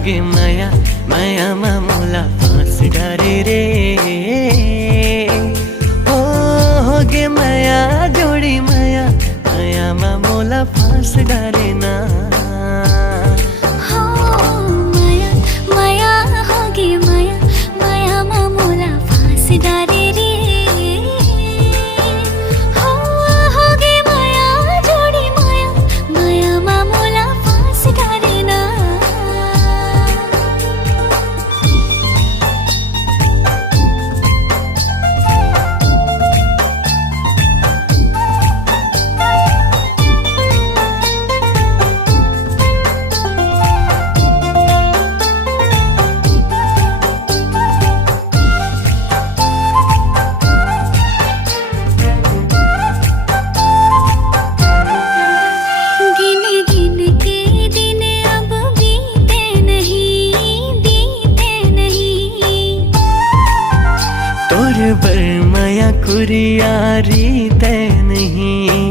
होगे माया माया मामूला फांस डारे रे। ओ होगे माया जोड़ी माया माया मामूला फांस डारे ना। हो माया माया होगे माया माया मामूला फांस डारे रे। हो होगे माया जोड़ी माया माया मामूला फांस डारे ना। तोर बर माया कुरियारी तै नहीं।